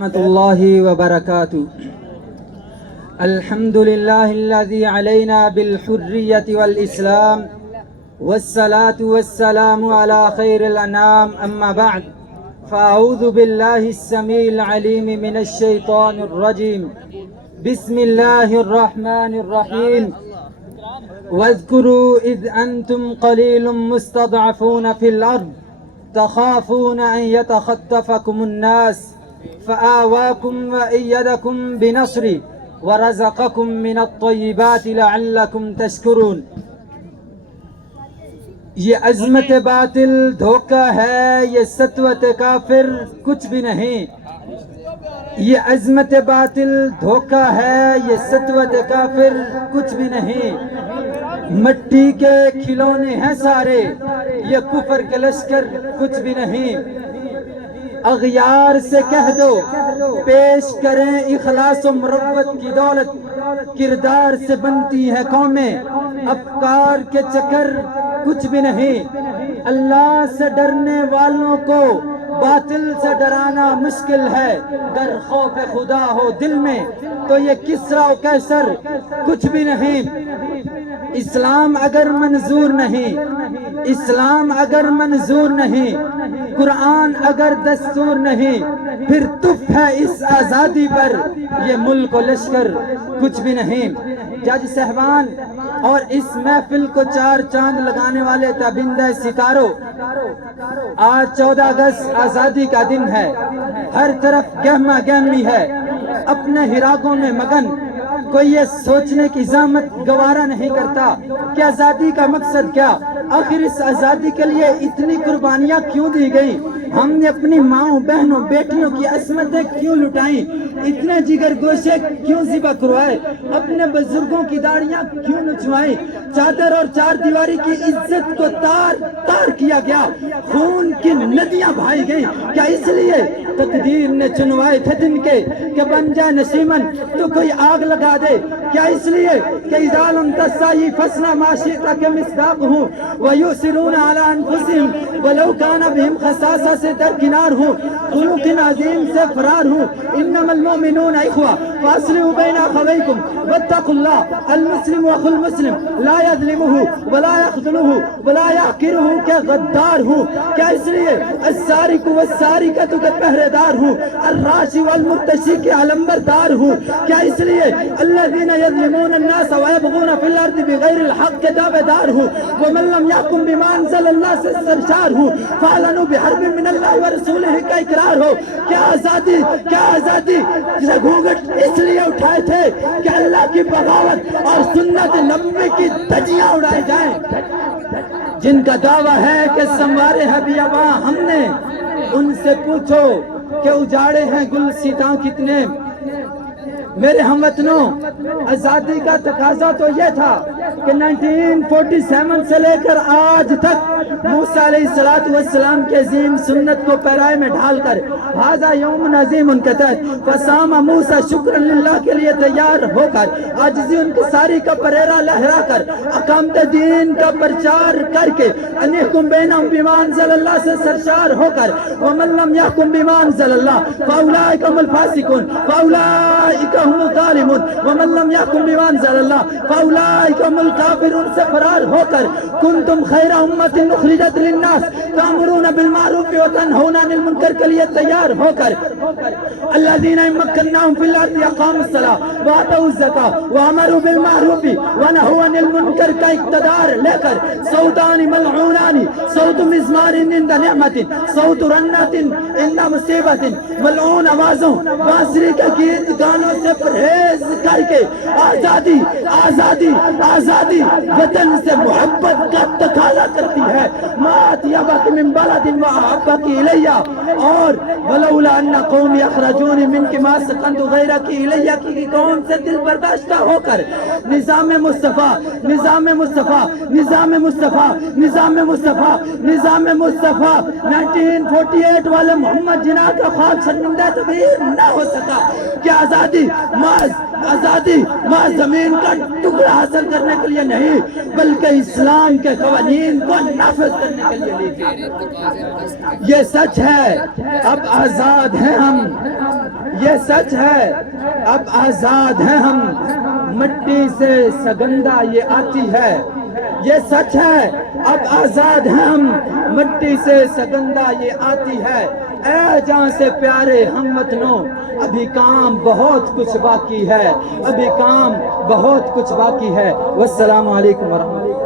ورحمة الله وبركاته. الحمد لله الذي علينا بالحرية والإسلام، والصلاة والسلام على خير الأنام. أما بعد، فأعوذ بالله السميع العليم من الشيطان الرجيم. بسم الله الرحمن الرحيم. واذكروا إذ أنتم قليل مستضعفون في الأرض تخافون أن يتخطفكم الناس فآواكم وأيدكم بنصره ورزقكم من الطيبات لعلكم تشكرون. یہ عظمت باطل دھوکہ ہے، یہ سطوت کافر کچھ بھی نہیں. یہ عظمت باطل دھوکہ ہے، یہ سطوت کافر کچھ بھی نہیں. مٹی کے کھلونے ہیں سارے، یہ کفر کے لشکر کچھ بھی نہیں. اغیار سے کہہ دو پیش کریں اخلاص و مروت کی دولت. کردار سے بنتی ہے قومیں، افکار کے چکر کچھ بھی نہیں. اللہ سے ڈرنے والوں کو باطل سے ڈرانا مشکل ہے. گر خوف خدا ہو دل میں تو یہ کسریٰ و قیصر کچھ بھی نہیں. اسلام اگر منظور نہیں، اسلام اگر منظور نہیں، قرآن اگر دستور نہیں، پھر تف ہے اس آزادی پر، یہ ملک و لشکر کچھ بھی نہیں. جج صاحبان اور اس محفل کو چار چاند لگانے والے تابندہ ستاروں، آج 14 اگست آزادی کا دن ہے. ہر طرف گہما گہمی ہے، اپنے ہراگوں میں مگن. کوئی یہ سوچنے کی زحمت گوارا نہیں کرتا کہ آزادی کا مقصد کیا. آخر اس آزادی کے لیے اتنی قربانیاں کیوں دی گئی؟ ہم نے اپنی ماؤں بہنوں بیٹیوں کی عصمتیں کیوں لٹائیں؟ اتنے جگر گوشے کیوں ذبح کروائے؟ اپنے بزرگوں کی داڑیاں کیوں نچوائیں؟ چادر اور چار دیواری کی عزت کو تار تار کیا گیا، خون کی ندیاں بہائی گئیں. کیا اس لیے تقدیر نے چنوائے تھے دن کے کہ بن جائے نشیمن تو کوئی آگ لگا دے؟ کیا اس لیے کہ اذا لم تستحی فاصنع ما شئت کے مصداق ہوں ویؤثرون علی انفسہم ولو کان بہم خصاصہ سے درکنار ہوں، خلق عظیم سے فرار ہوں. انما المؤمنون اخوہ فاصلحوا بین اخویکم واتقوا اللہ. المسلم اخو المسلم لا یظلمہ ولا یخذلہ ولا یحقرہ کہ غدار ہوں. کیا اس لیے السارق والسارقۃ کے پہرے دار ہوں، الراشی والمرتشی کے علمبردار ہوں؟ کیا اس لیے الذین یظلمون الناس ویبغون فی الارض بغیر الحق کے دعوے دار ہوں؟ ومن لم یحکم بما انزل اللہ سے سرشار ہوں، فاعلنوا بحرب من اللہ ورسولہ کا اقرار ہو. کیا آزادی، کیا آزادی سے گھونگھٹ اس لیے اٹھائے تھے کہ اللہ کی بغاوت اور سنت نبوی کی دھجیاں اڑائے جائیں؟ جن کا دعویٰ ہے کہ سنوارے ہیں بیاباں ہم نے، ان سے پوچھو کہ اجاڑے ہیں گلستاں کتنے. میرے ہم وطنوں، آزادی کا تقاضا تو یہ تھا کہ 1947 سے لے کر آج تک موسیٰ علیہ السلام کی عظیم سنت کو پیرائے میں ڈھال کر ھذا یوم عظیم ان کے تحت فصام موسیٰ شکر للہ کے لیے تیار ہو کر، عاجزی ان کی ساری کا پریرا لہرا کر، اقامت دین کا پرچار کر کے، ان یحکم بینہم بما انزل اللہ سے سرشار ہو کر، ومن لم یحکم بما انزل اللہ فاولئک هم الفاسقون فاولئک هم الظالمون ومن لم يحكم بما انزل الله فاولئك هم الكافرون سے فرار ہو کر، کنتم خیر امت اخرجت للناس تأمرون بالمعروف وتنہون عن المنکر کے لیے تیار ہو کر، الذین مکناہم فی الارض اقاموا الصلاۃ وآتوا الزکاۃ وامروا بالمعروف ونہوا عن المنکر کا اقتدار لے کر، صوتان ملعونان صوت مزمار عند نعمت صوت رنات عند مصیبت، ملعون آوازوں بانسری کے گیت گانوں سے پرہیز کر کے آزادی آزادی آزادی وطن سے محبت کا تقاضا کرتی ہے. مات یبک من بلد واحبک الیہ، اور ولولا ان قومی اخرجونی منک ما سکنت غیرک الیہ کی قوم سے دل برداشتہ ہو کر نظام مصطفیٰ نظام مصطفیٰ نظام مصطفیٰ نظام مصطفیٰ نظام مصطفیٰ 1948 والے محمد جناح کا خواب شرمندہ تعبیر نہ ہو سکا کہ آزادی آزادی زمین کا ٹکڑا حاصل کرنے کے لیے نہیں، بلکہ اسلام کے قوانین کو نافذ کرنے کے لیے لی. یہ سچ ہے، اب آزاد ہیں ہم. یہ سچ ہے اب آزاد ہیں ہم مٹی سے سگندہ یہ آتی ہے یہ سچ ہے اب آزاد ہیں ہم مٹی سے سگندہ یہ آتی ہے اے جان سے پیارے ہم وطنوں ابھی کام بہت کچھ باقی ہے ابھی کام بہت کچھ باقی ہے والسلام علیکم ورحمۃ اللہ